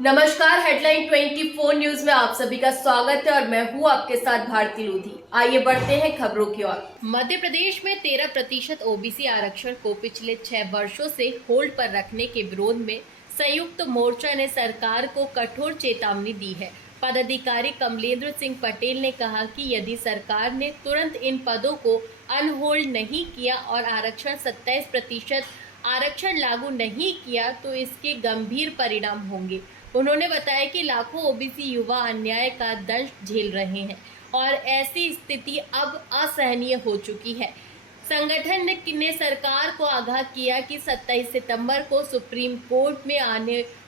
नमस्कार, headline 24 news में आप सभी का स्वागत है और मैं हूं आपके साथ भारती लोधी। आइए बढ़ते हैं खबरों की ओर। मध्य प्रदेश में 13% ओबीसी आरक्षण को पिछले 6 वर्षों से होल्ड पर रखने के विरोध में संयुक्त मोर्चा ने सरकार को कठोर चेतावनी दी है। पदाधिकारी कमलेंद्र सिंह पटेल ने कहा कि यदि सरकार ने तुरंत इन पदों को अनहोल्ड नहीं किया और आरक्षण 27% आरक्षण लागू नहीं किया तो इसके गंभीर परिणाम होंगे। उन्होंने बताया कि लाखों ओबीसी युवा अन्याय का दंश झेल रहे हैं और ऐसी स्थिति अब असहनीय हो चुकी है। संगठन ने सरकार को आगाह किया कि 27 सितंबर को सुप्रीम कोर्ट में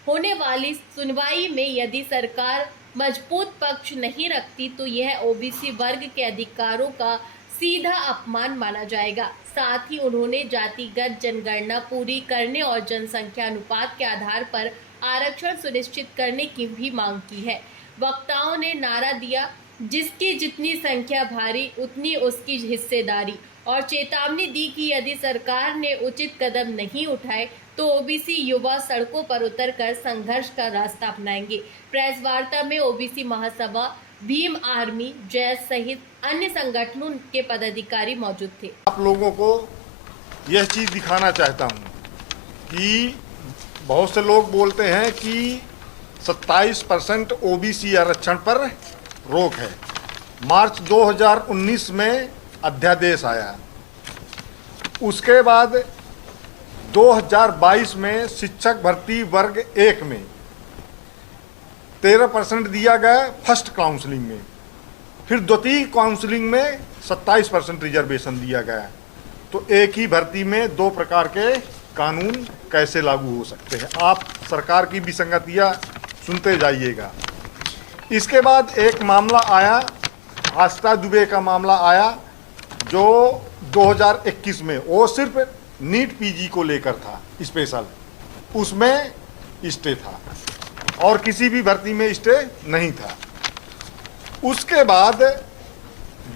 होने वाली सुनवाई में यदि सरकार मजबूत पक्ष नहीं रखती तो यह ओबीसी वर्ग के अधिकारों का सीधा अपमान माना जाएगा। साथ ही उन्होंने जातिगत जनगणना पूरी करने और जनसंख्या अनुपात के आधार पर आरक्षण सुनिश्चित करने की भी मांग की है। वक्ताओं ने नारा दिया, जिसकी जितनी संख्या भारी उतनी उसकी हिस्सेदारी, और चेतावनी दी कि यदि सरकार ने उचित कदम नहीं उठाए तो ओबीसी युवा सड़कों पर उतरकर संघर्ष का रास्ता अपनाएंगे। प्रेस वार्ता में ओबीसी महासभा, भीम आर्मी, जय सहित अन्य संगठनों के पदाधिकारी मौजूद थे। आप लोगों को यह चीज दिखाना चाहता हूं कि बहुत से लोग बोलते हैं कि 27% ओबीसी आरक्षण पर रोक है। मार्च 2019 में अध्यादेश आया, उसके बाद 2022 में शिक्षक भर्ती वर्ग 1 में 13% दिया गया फर्स्ट काउंसलिंग में, फिर द्वितीय काउंसलिंग में 27% रिजर्वेशन दिया गया। तो एक ही भर्ती में दो प्रकार के कानून कैसे लागू हो सकते हैं? आप सरकार की विसंगतियां सुनते जाइएगा। इसके बाद एक मामला आया, आस्था दुबे का मामला आया, जो 2021 में, वो सिर्फ नीट पीजी को लेकर था स्पेशल, उसमें स्टे था और किसी भी भर्ती में स्टे नहीं था। उसके बाद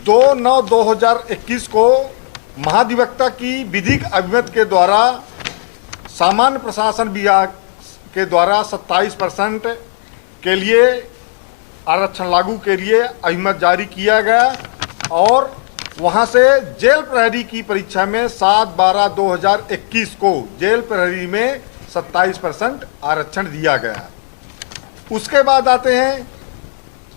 2/9/2021 को महाधिवक्ता की विधिक अभिमत के द्वारा सामान्य प्रशासन विभाग के द्वारा 27% के लिए आरक्षण लागू के लिए अभिमत जारी किया गया और वहां से जेल प्रहरी की परीक्षा में 7/12/2021 को जेल प्रहरी में 27% आरक्षण दिया गया। उसके बाद आते हैं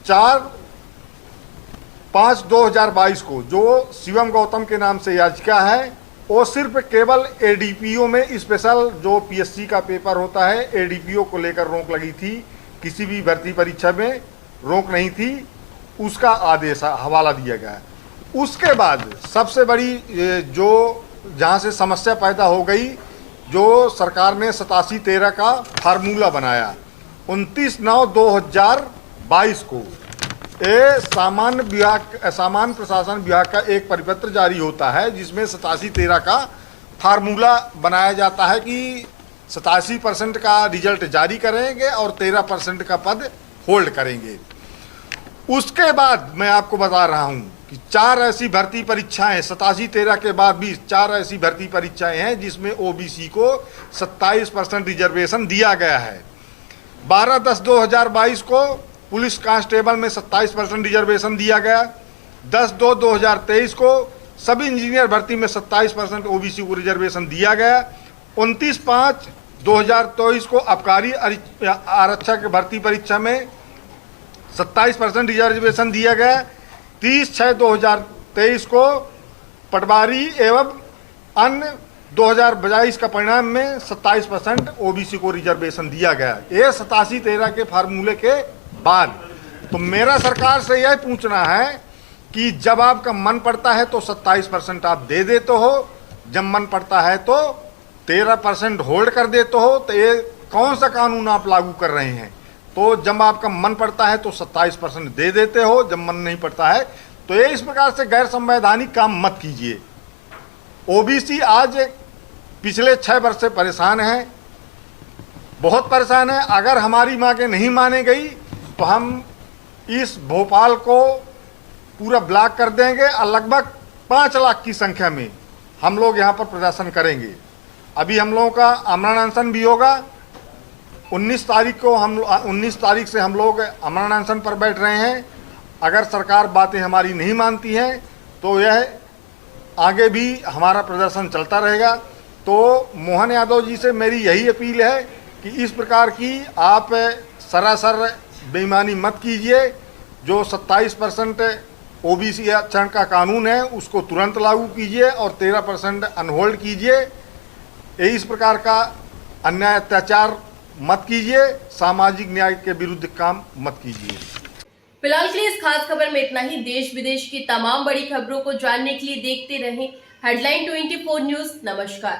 4/5/2022 को, जो शिवम गौतम के नाम से याचिका है, वो सिर्फ केवल एडीपीओ में स्पेशल जो पीएससी का पेपर होता है, एडीपीओ को लेकर रोक लगी थी, किसी भी भर्ती परीक्षा में रोक नहीं थी, उसका आदेश हवाला दिया गया। उसके बाद सबसे बड़ी जो जहाँ से समस्या पैदा हो गई, जो सरकार ने 87-13 का फार्मूला बनाया, 29/9/2022 को सामान्य प्रशासन विभाग का एक परिपत्र जारी होता है, जिसमें 87-13 का फार्मूला बनाया जाता है कि 87% का रिजल्ट जारी करेंगे और 13% का पद होल्ड करेंगे। उसके बाद मैं आपको बता रहा हूं कि 4 ऐसी भर्ती परीक्षाएं, 87-13 के बाद भी 4 ऐसी भर्ती परीक्षाएं हैं जिसमें ओबीसी को 27% रिजर्वेशन दिया गया है। 12/10/2022 को पुलिस कांस्टेबल में 27% रिजर्वेशन दिया गया। 10/2/2023 को सभी इंजीनियर भर्ती में 27% ओबीसी को रिजर्वेशन दिया गया। 29/5/2023 को आबकारी आरक्षक भर्ती परीक्षा में 27% रिजर्वेशन दिया गया। 30/6/2023 को पटवारी एवं अन्य 2022 का परिणाम में 27% ओबीसी को रिजर्वेशन दिया गया। ये 87-13 के फार्मूले के बाद। तो मेरा सरकार से यह पूछना है कि जब आपका मन पड़ता है तो 27% आप दे देते हो, जब मन पड़ता है तो 13% होल्ड कर देते हो, तो ये कौन सा कानून आप लागू कर रहे हैं? तो जब आपका मन पड़ता है तो 27% दे देते हो, जब मन नहीं पड़ता है तो ये इस प्रकार से गैर संवैधानिक काम मत कीजिए। ओबीसी आज पिछले 6 वर्ष से परेशान है, बहुत परेशान है। अगर हमारी मांगे नहीं माने गई तो हम इस भोपाल को पूरा ब्लॉक कर देंगे और लगभग 5 लाख की संख्या में हम लोग यहाँ पर प्रदर्शन करेंगे। अभी हम लोगों का आमरण अनशन भी होगा 19 तारीख से हम लोग अमरण अनशन पर बैठ रहे हैं। अगर सरकार बातें हमारी नहीं मानती हैं तो यह आगे भी हमारा प्रदर्शन चलता रहेगा। तो मोहन यादव जी से मेरी यही अपील है कि इस प्रकार की आप सरासर बेईमानी मत कीजिए। जो 27% ओबीसी आरक्षण का कानून है उसको तुरंत लागू कीजिए और 13% अनहोल्ड कीजिए। इस प्रकार का अन्याय अत्याचार मत कीजिए, सामाजिक न्याय के विरुद्ध काम मत कीजिए। फिलहाल के लिए इस खास खबर में इतना ही। देश विदेश की तमाम बड़ी खबरों को जानने के लिए देखते रहें हेडलाइन 24 न्यूज। नमस्कार।